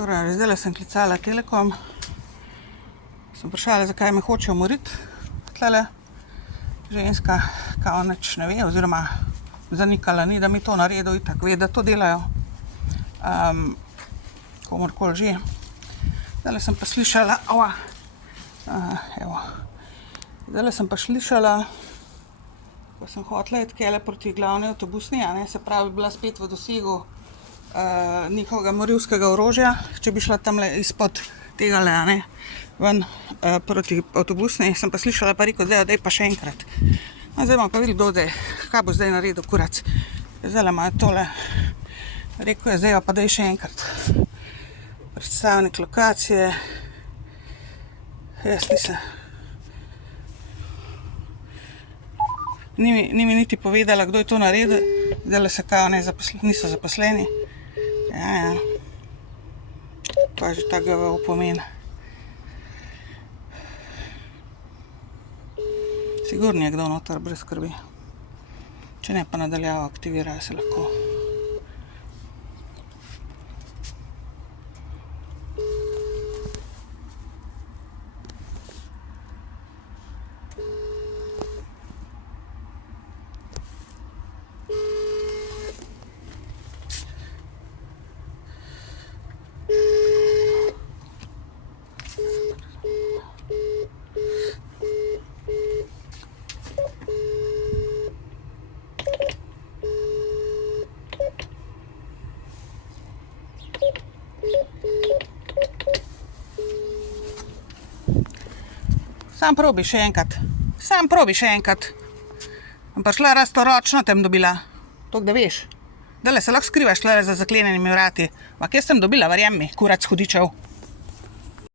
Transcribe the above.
Torej, zdaj sem klicala Telekom. Sem vprašala, zakaj me hoče umoriti. Tlele ženska kao nič ne ve, oziroma zanikala ni, da mi to naredil, itak ve, da to delajo. Komorkoli že. Zdaj sem pa slišala, zdaj sem pa slišala, ko sem hotela iti tule proti glavni avtobusni, se pravi, bila spet v dosegu njihovega morilskega orožja, če bi šla tamle izpod tega ven proti avtobusni, sem pa slišala pa rekel, zdaj pa še enkrat. Zdaj bomo pa videli, kdo zdaj, kaj bo zdaj naredil, kurac. Zdaj imajo tole, rekel je, zdaj pa daj še enkrat. Predstavnik lokacije, jaz nisem. Ni mi niti povedala, kdo je to naredil, zdaj se kao niso zaposleni. Ja. Pa že tak ga opomen. Sigurno je kdo noter, brez skrbi. Če ne, pa nadaljavo aktivirajo se lahko. Sam probi še enkrat. Pa šla rastoročno tem dobila. Tok da veš. Dale se lahko skrivaš tle za zaklenjenimi vrati. Kje sem dobila, verjem mi, kurac hudičev.